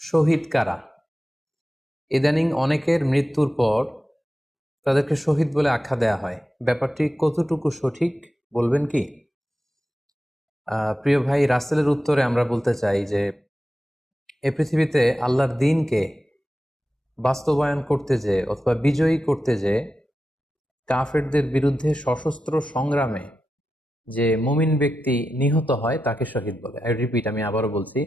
শহীদ কারা? ইদানিং অনেকের মৃত্যুর পর তাদেরকে শহীদ বলে আখ্যা দেয়া হয়। ব্যাপারটি কতটুকু সঠিক বলবেন কি? প্রিয় ভাই, রাসেলের উত্তরে আমরা বলতে চাই যে এ পৃথিবীতে আল্লাহর দ্বীনকে বাস্তবায়ন করতে যেয়ে অথবা বিজয়ী করতে যেয়ে কাফেরদের বিরুদ্ধে সশস্ত্র সংগ্রামে যে মুমিন ব্যক্তি নিহত হয় তাকে শহীদ বলে। আই রিপিট, আমি আবারও বলছি,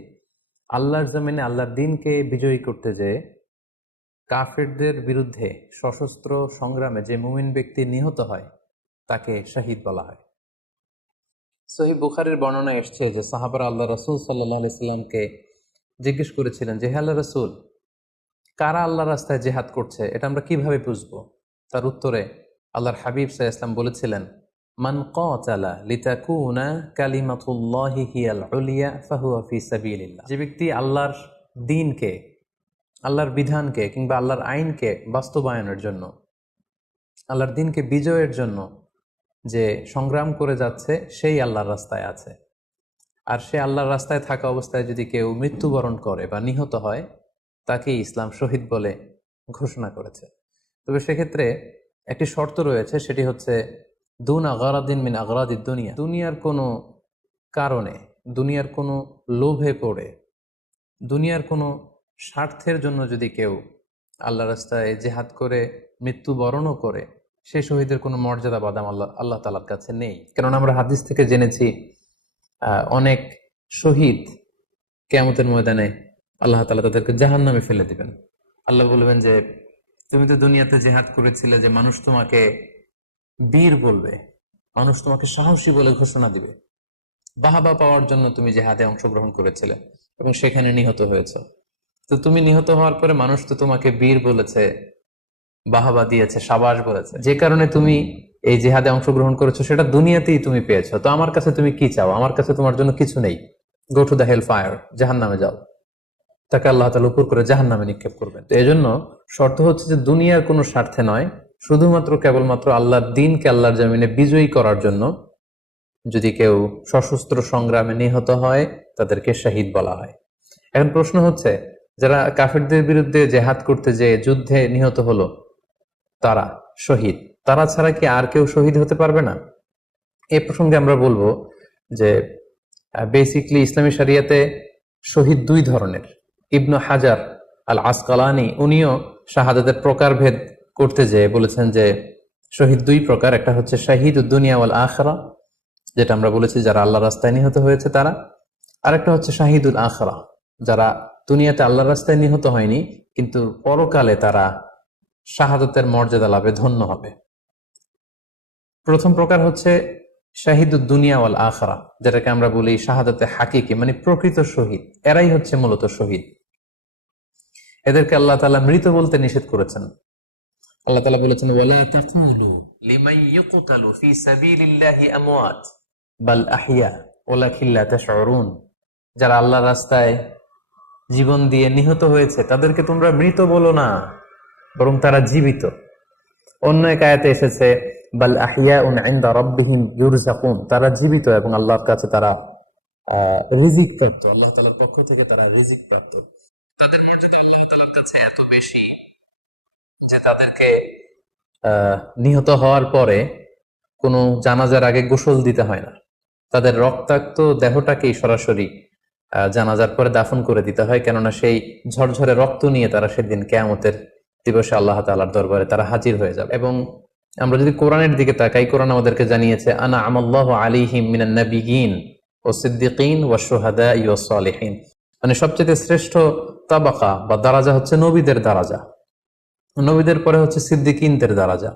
আল্লাহর জমিনে আল্লাহর দ্বীনকে বিজয়ী করতে যেয়ে কাফেরদের বিরুদ্ধে সশস্ত্র সংগ্রামে যে মুমিন ব্যক্তি নিহত হয় তাকে শহীদ বলা হয়। সহিহ বুখারীর বর্ণনা এসছে যে সাহাবারা আল্লাহ রাসূল সাল্লাল্লাহু আলাইহি সাল্লামকে জিজ্ঞেস করেছিলেন যে, হে আল্লাহ রাসূল, কারা আল্লাহর রাস্তায় জিহাদ করছে এটা আমরা কিভাবে বুঝবো? তার উত্তরে আল্লাহর হাবিব সাল্লাল্লাহু আলাইহি ওয়াসাল্লাম বলেছিলেন, মান কাতালা লিতাকুনা কালিমাতুল্লাহি হিয়াল উলিয়া ফাহুয়া ফি সাবিলিল্লাহ। যে ব্যক্তি আল্লাহর দ্বীনকে, আল্লাহর বিধানকে কিংবা আল্লাহর আইনকে বাস্তবায়নের জন্য, আল্লাহর দ্বীনকে বিজয়ের জন্য যে সংগ্রাম করে যাচ্ছে সেই আল্লাহর রাস্তায় আছে। আর সে আল্লাহর রাস্তায় থাকা অবস্থায় যদি কেউ মৃত্যুবরণ করে বা নিহত হয় তাকে ইসলাম শহীদ বলে ঘোষণা করেছে। তবে সেক্ষেত্রে একটি শর্ত রয়েছে, সেটি হচ্ছে দুন আগারাদিন মিন আগারাদিদ দুনিয়া। দুনিয়ার কোনো কারণে, দুনিয়ার কোনো লোভে পড়ে, দুনিয়ার কোনো স্বার্থের জন্য যদি কেউ আল্লাহ রাস্তায় জেহাদ করে মৃত্যুবরণও করে, সেই শহীদের কোনো মর্যাদা বাদাম আল্লাহ তাআলার কাছে নেই। কেননা আমরা হাদিস থেকে জেনেছি অনেক শহীদ কিয়ামতের ময়দানে আল্লাহ তাআলা তাদেরকে জাহান্নামে ফেলে দিবেন। আল্লাহ বলবেন যে তুমি তো দুনিয়াতে জেহাদ করেছিলে, যে মানুষ তোমাকে বীর বলবে, মানুষ তোমাকে সাহসী বলে ঘোষণা দিবে, বাহাবা পাওয়ার জন্য তুমি জেহাদে অংশগ্রহণ করেছিলে এবং সেখানে নিহত হয়েছে। তো তুমি নিহত হওয়ার পরে মানুষ তো তোমাকে বীর বলেছে, বাহাবা দিয়েছে, সাবাস বলেছে, যে কারণে তুমি এই জিহাদে অংশগ্রহণ করেছো সেটা দুনিয়াতেই তুমি পেয়েছো। তো আমার কাছে তুমি কি চাও? আমার কাছে তোমার জন্য কিছু নেই। Go to the hell fire, জাহান্নামে যাও। তাকে আল্লাহ তাআলা উপর করে জাহান্নামে নিক্ষেপ করবেন। তো এজন্য শর্ত হচ্ছে যে দুনিয়ার কোনো স্বার্থে নয়, শুধুমাত্র কেবলমাত্র আল্লাহর দ্বীনকে আল্লাহর জমিনে বিজয়ী করার জন্য যদি কেউ সশস্ত্র সংগ্রামে নিহত হয় তাদেরকে শহীদ বলা হয়। এখন প্রশ্ন হচ্ছে, যারা কাফেরদের বিরুদ্ধে জেহাদ করতে যে যুদ্ধে নিহত হলো তারা শহীদ, তারা ছাড়া কি আর কেউ শহীদ হতে পারবে না? এ প্রসঙ্গে আমরা বলবো যে বেসিকলি ইসলামী শরিয়াতে শহীদ দুই ধরনের। ইবনু হাজার আল আসকালানি উনিও শাহাদাতের প্রকারভেদ করতে যেয়ে বলেছেন যে শহীদ দুই প্রকার। একটা হচ্ছে শাহিদুদ দুনিয়া ওয়াল আখিরা, যেটা আমরা বলেছি যারা আল্লাহ রাস্তায় নিহত হয়েছে তারা। আরেকটা হচ্ছে শাহিদুল আখিরা, যারা দুনিয়াতে আল্লাহর রাস্তায় নিহত হয়নি কিন্তু পরকালে তারা শাহাদাতের মর্যাদা লাভে ধন্য হবে। প্রথম প্রকার হচ্ছে শাহিদুদ দুনিয়া ওয়াল আখিরা, যেটাকে আমরা বলি শাহাদাতে হাকিকি, মানে প্রকৃত শহীদ। এরাই হচ্ছে মূলত শহীদ। এদেরকে আল্লাহ তাআলা মৃত বলতে নিষেধ করেছেন। আল্লাহ তাআলা বলেছেন, ওয়ালা তাকুলু লিমান ইউকতালু ফি সাবিলিল্লাহি আমওয়াত বাল আহইয়া ওয়ালাকিন লা তাশউরুন। যারা আল্লাহর রাস্তায় জীবন দিয়ে নিহত হয়েছে তাদেরকে তোমরা মৃত বলো না, বরং তারা জীবিত। অন্য এক আয়াতে এসেছে বাল আহইয়াউন ইনদা রাব্বিহিম ইউরযাকুন, তারা জীবিত এবং আল্লাহর কাছে তারা রিজিক প্রাপ্ত, আল্লাহ তাআলার পক্ষ থেকে তারা রিজিক প্রাপ্ত। তাদের মর্যাদা আল্লাহ তাআলার কাছে এত বেশি যে তাদেরকে নিহত হওয়ার পরে কোনো জানাজার আগে গোসল দিতে হয় না। তাদের রক্তাক্ত দেহটাকেই সরাসরি জানাজার পরে দাফন করে দিতে হয়, কেননা সেই ঝরঝরে রক্ত নিয়ে তারা সেদিন কিয়ামতের দিবসে আল্লাহ তাআলার দরবারে তারা হাজির হয়ে যাবে। এবং আমরা যদি কোরআনের দিকে তাকাই, কোরআন আমাদেরকে জানিয়েছে আনা আমাল্লাহু আলাইহিম মিনান নাবিয়িন ওয়াস সিদ্দিকিন ওয়াশ শুহাদাই ওয়াস সালিহিন, মানে সবচেয়ে শ্রেষ্ঠ তাবাকা বা দারাজা হচ্ছে নবীদের দারাজা, নবীদের পরে হচ্ছে সিদ্দিকিনদের দারাজা,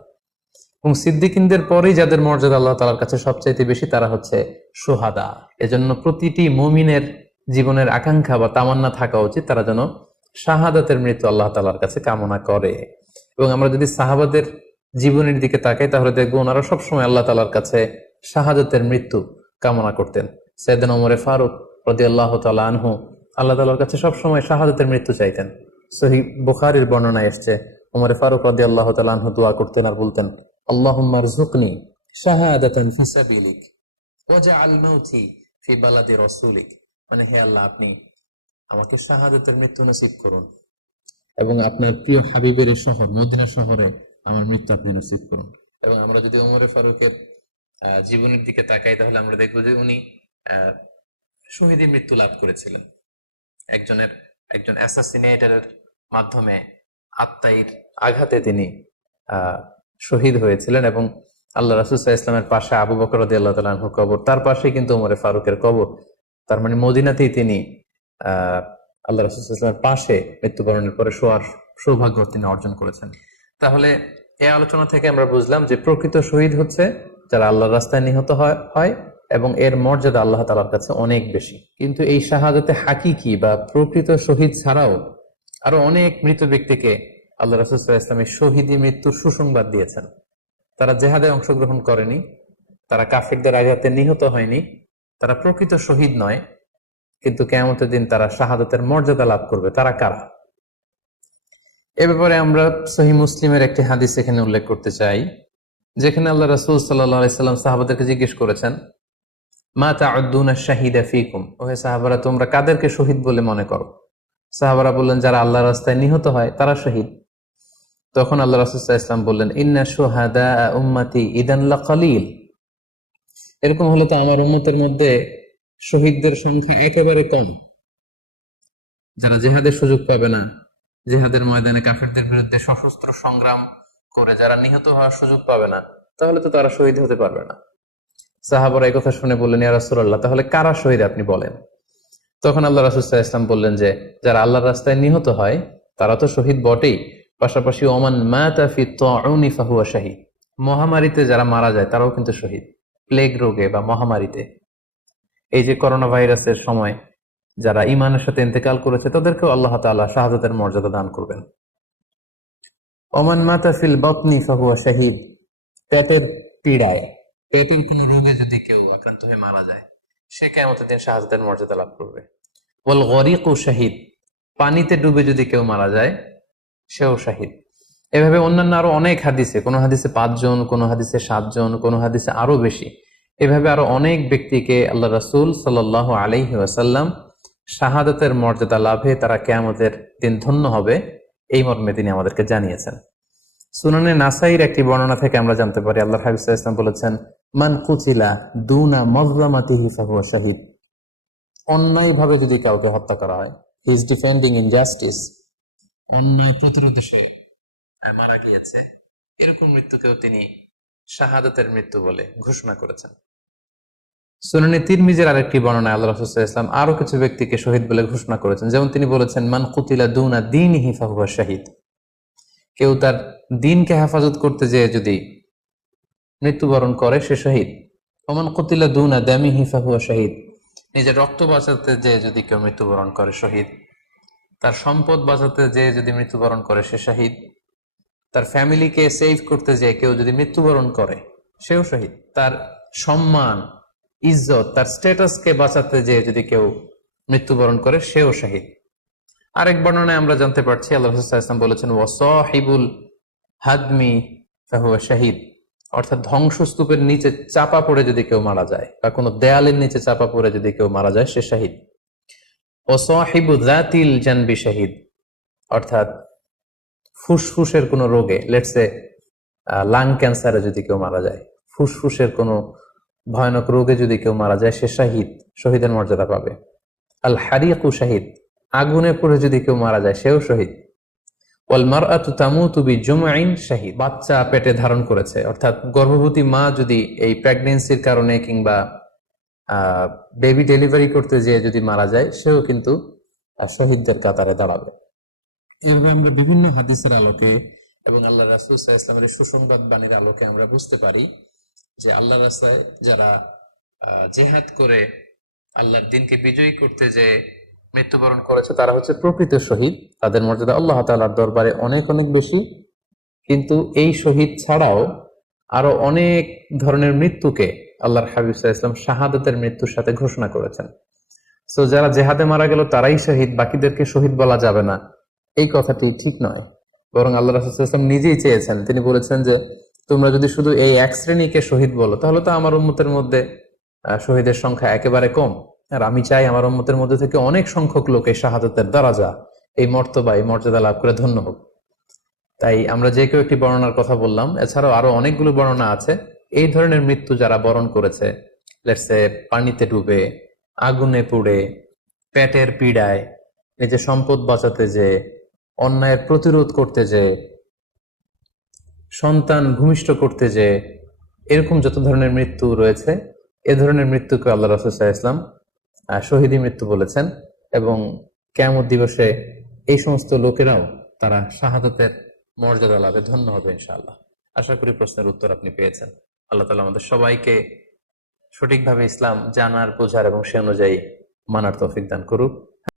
এবং সিদ্দিকিনদের পরেই যাদের মর্যাদা আল্লাহ তাআলার কাছে সবচাইতে বেশি তারা হচ্ছে শুহাদা। এজন্য প্রতিটি মুমিনের জীবনের আকাঙ্ক্ষা বা তামান্না থাকা উচিত তারা যেন শাহাদাতের মৃত্যু আল্লাহ তাআলার কাছে কামনা করে। এবং আমরা যদি সাহাবাদের জীবনের দিকে তাকাই তাহলে দেখবো ওনারা সবসময় আল্লাহ তাআলার কাছে শাহাদাতের মৃত্যু কামনা করতেন। সাইয়েদনা ওমর ফারুক রাদিয়াল্লাহু তাআলা আনহু আল্লাহ তাআলার কাছে সবসময় শাহাদাতের মৃত্যু চাইতেন। সহিহ বুখারীর বর্ণনায় এসেছে ওমর ফারুক রাদিয়াল্লাহু তাআলা আনহু দোয়া করতেন আর বলতেন, আল্লাহুম্মা রযুকনি শাহাদাতান ফি সাবিলিক ওয়াজআল মাউতি ফি বালাদি রাসূলিক, মানে হে আল্লাহ, আপনি আমাকে শাহাদাতের মৃত্যু নসিব করুন এবং আপনার প্রিয় হাবিবের শহর মদিনা শহরে আমার মৃত্যু আপনি নসিব করুন। এবং আমরা যদি ওমরে ফারুকের জীবনের দিকে তাকাই তাহলে আমরা দেখবো যে উনি শহীদী মৃত্যু লাভ করেছিলেন। একজন অ্যাসাসিনেটরের মাধ্যমে আত্মাইর আঘাতে তিনি শহীদ হয়েছিলেন এবং আল্লাহ রাসূল সাল্লাল্লাহু আলাইহি ওয়াসাল্লামের পাশে আবু বকর রাদিয়াল্লাহু তাআলা আনহু কবর, তার পাশে কিন্তু ওমরে ফারুকের কবর। তার মানে মদিনাতেই তিনি আল্লাহ রাসূল সাল্লাল্লাহু আলাইহি ওয়াসাল্লামের পাশে মৃত্যুবরণের পরে শোয়ার সৌভাগ্য তিনি অর্জন করেছেন। তাহলে এই আলোচনা থেকে আমরা বুঝলাম যে প্রকৃত শহীদ হচ্ছে যারা আল্লাহর রাস্তায় নিহত হয় এবং এর মর্যাদা আল্লাহ তাআলার কাছে অনেক বেশি। কিন্তু এই শাহাদাতে হাকিকি বা প্রকৃত শহীদ ছাড়াও আরো অনেক মৃত ব্যক্তিকে আল্লাহ রাসূল সাল্লাল্লাহু আলাইহি ওয়াসাল্লাম শহীদি মৃত্যুর সুসংবাদ দিয়েছেন। তারা জিহাদে অংশগ্রহণ করেনি, তারা কাফিরদের আঘাতে নিহত হয়নি, তারা প্রকৃত শহীদ নয়, কিন্তু কিয়ামতের দিন তারা শাহাদাতের মর্যাদা লাভ করবে। তারা কারা? এ ব্যাপারে আমরা সহিহ মুসলিমের একটি হাদিস এখানে উল্লেখ করতে চাই, যেখানে আল্লাহ রাসূল সাল্লাল্লাহু আলাইহি সাল্লাম সাহাবাদেরকে জিজ্ঞেস করেছেন, মা তাউদ্দুনা শাহিদা ফীকুম, ওহে সাহাবারা তোমরা কাদেরকে শহীদ বলে মনে করো? সাহাবারা বললেন যারা আল্লাহর রাস্তায় নিহত হয় তারা শহীদ। তখন আল্লাহ রাসূল সাল্লাল্লাহু আলাইহি ওয়াসাল্লাম বললেন, ইন্না শুহাদা উম্মতি ইদান লাকালিল, এরকম হলে তো আমার উম্মতের মধ্যে শহীদদের সংখ্যা একেবারে কম। যারা জিহাদের সুযোগ পাবে না, জিহাদের ময়দানে কাফেরদের বিরুদ্ধে সশস্ত্র সংগ্রাম করে যারা নিহত হওয়ার সুযোগ পাবে না, তাহলে তো তারা শহীদ হতে পারবে না। সাহাবারা এই কথা শুনে বললেন, ইয়া রাসূলুল্লাহ, তাহলে কারা শহীদ আপনি বলেন। তখন আল্লাহ রাসূল সাল্লাল্লাহু আলাইহি ওয়াসাল্লাম বললেন যে যারা আল্লাহর রাস্তায় নিহত হয় তারা তো শহীদ বটেই, পাশাপাশি ওমান মাতা ফি তাউনি ফাহুয়া শাহীদ, মহামারীতে যারা মারা যায় তারাও কিন্তু শহীদ। প্লেগ রোগে বা মহামারীতে, এই যে করোনা ভাইরাসের সময় যারা ঈমানের সাথে ইন্তেকাল করেছে তাদেরকেও আল্লাহ তাআলা শাহাদাতের মর্যাদা দান করবেন। ওমান মাতা ফিল বাতনি ফাহুয়া শাহীদ, পেটের পীড়ায়, পেটের কোন রোগে যদি কেউ আক্রান্ত হয়ে মারা যায় সে কিয়ামতের দিন শাহাদাতের মর্যাদা লাভ করবে। ওয়াল গরিকু শাহীদ, পানিতে ডুবে যদি কেউ মারা যায় সেও শাহীদ। এভাবে অন্যান্য আরো অনেক হাদিসে, কোন হাদিসে 5 জন, কোন হাদিসে 7 জন, কোন হাদিসে আরো বেশি, এভাবে আরো অনেক ব্যক্তিকে আল্লাহ রাসূল সাল্লাল্লাহু আলাইহি ওয়াসাল্লাম শাহাদাতের মর্যাদা লাভে তারা কিয়ামতের দিন ধন্য হবে এই মর্মে তিনি আমাদেরকে জানিয়েছেন। সুনানে নাসাইর একটি বর্ণনা থেকে আমরা জানতে পারি আল্লাহর হাবিব সাল্লাল্লাহু আলাইহি ওয়াসাল্লাম বলেছেন, মান কুতিলা দুনা মাজলামাতিহি ফাহুয়া শাহীদ, অন্যায়ভাবে যদি কাউকে হত্যা করা হয়, হি ইজ ডিফেন্ডিং ইনজাস্টিস, অন্যায় প্রতিরোধে সে মারা গিয়েছে, এরকম মৃত্যুকেও তিনি শাহাদাতের মৃত্যু বলে ঘোষণা করেছেন। সুনানে তিরমিজির আরেকটি বর্ণনায় আল্লাহ রাসূল সাল্লাল্লাহু আলাইহি ওয়াসাল্লাম আরো কিছু ব্যক্তিকে শহীদ বলে ঘোষণা করেছেন। যেমন তিনি বলেছেন, মান কুতিলা দুনা দীনিহি ফাহুয়া শাহীদ, কেউ তার দ্বীনকে হেফাজত করতে যেয়ে যদি মৃত্যুবরণ করে সে শহীদ। ওমান কুতিলা দুনা দামিহি ফাহুয়া শাহীদ, নিজের রক্ত বাঁচাতে যেয়ে যদি কেউ মৃত্যুবরণ করে শহীদ। তার সম্পদ বাঁচাতে যেয়ে যদি মৃত্যুবরণ করে সে শহীদ। তার ফ্যামিলিকে সেভ করতে যেয়ে কেউ যদি মৃত্যুবরণ করে সেও শহীদ। তার সম্মান, ইজ্জত, তার স্ট্যাটাসকে বাঁচাতে যেয়ে যদি কেউ মৃত্যুবরণ করে সেও শহীদ। আরেক বর্ণনায় আমরা জানতে পারছি আল্লাহ রাসূল সাল্লাল্লাহু আলাইহি ওয়াসাল্লাম বলেছেন, ওয়াসাহিবুল হাদমি ফাহুয়া শাহীদ, অর্থাৎ ধ্বংসস্তূপের নিচে চাপা পড়ে যদি কেউ মারা যায় বা কোনো দেয়ালের নিচে চাপা পড়ে যদি কেউ মারা যায় সে শাহীদ। ওয়াসাহিবু যাতিল জানবি শাহীদ, অর্থাৎ ফুসফুসের কোনো রোগে, লেটস সে লাং ক্যান্সারে যদি কেউ মারা যায়, ফুসফুসের কোনো ভয়ানক রোগে যদি কেউ মারা যায় সে শাহীদ, শহীদের মর্যাদা পাবে। আল হারিকু শাহীদ, আগুনে পড়ে যদি কেউ মারা যায় সেও শহীদ। ওয়াল মারআতু তামুতু বিজুমঈন শাহীদ, বাচ্চা পেটে ধারণ করেছে, অর্থাৎ গর্ভবতী মা যদি এই প্রেগন্যান্সির কারণে কিংবা বেবি ডেলিভারি করতে যেয়ে যদি মারা যায় সেও কিন্তু শহীদদের কাতারে দাঁড়াবে। এইভাবে আমরা বিভিন্ন হাদিসের আলোকে এবং আল্লাহ রাসূল সাল্লাল্লাহু আলাইহি ওয়াসাল্লামের সুসংবাদ বাণীর আলোকে আমরা বুঝতে পারি যে আল্লাহর রাস্তায় যারা জিহাদ করে আল্লাহর দ্বীনকে বিজয়ী করতে যে মৃত্যুবরণ করেছে তারা হচ্ছে প্রকৃত শহীদ। তাদের মর্যাদা আল্লাহ তাআলার দরবারে অনেক অনেক বেশি। কিন্তু এই শহীদ ছাড়াও আরো অনেক ধরনের মৃত্যুকে আল্লাহর হাবিব সাল্লাল্লাহু আলাইহি ওয়াসাল্লাম শাহাদাতের মৃত্যুর সাথে ঘোষণা করেছেন। সো যারা জিহাদে মারা গেল তারাই শহীদ, বাকিদেরকে শহীদ বলা যাবে না, এই কথাটি ঠিক নয়। বরং আল্লাহ রাসূল সাল্লাল্লাহু আলাইহি ওয়াসাল্লাম নিজেই চেয়েছেন, তিনি বলেছেন যে তোমরা যদি শুধু এই এক শ্রেণীকে শহীদ বলো তাহলে তো আমার উম্মতের মধ্যে শহীদের সংখ্যা একেবারে কম। আর আমি চাই আমার উম্মতের মধ্যে থেকে অনেক সংখ্যক লোক এই শাহাদাতের দরাজা, এই মর্তবা, এই মর্যাদা লাভ করে ধন্য হোক। তাই আমরা যে কেউ একটি বর্ণনার কথা বললাম, এছাড়াও আরো অনেকগুলো বর্ণনা আছে। এই ধরনের মৃত্যু যারা বরণ করেছে, লেটসে পানিতে ডুবে, আগুনে পুড়ে, পেটের পীড়ায়, নিজের সম্পদ বাঁচাতে যে, অন্যায়ের প্রতিরোধ করতে যে, সন্তান ভূমিষ্ঠ করতে যে, এরকম যত ধরনের মৃত্যু রয়েছে, এ ধরনের মৃত্যুকে আল্লাহ রাসূল সাল্লাল্লাহু আলাইহি ওয়াসাল্লাম শহীদী মৃত্যু বলেছেন। এবং কিয়ামত দিবসে এই সমস্ত লোকেরাও তারা শাহাদাতের মর্যাদা লাভে ধন্য হবে ইনশাআল্লাহ। আশা করি প্রশ্নের উত্তর আপনি পেয়েছেন। আল্লাহ তাআলা আমাদের সবাইকে সঠিকভাবে ইসলাম জানার, বোঝার এবং সে অনুযায়ী মানার তৌফিক দান করুক।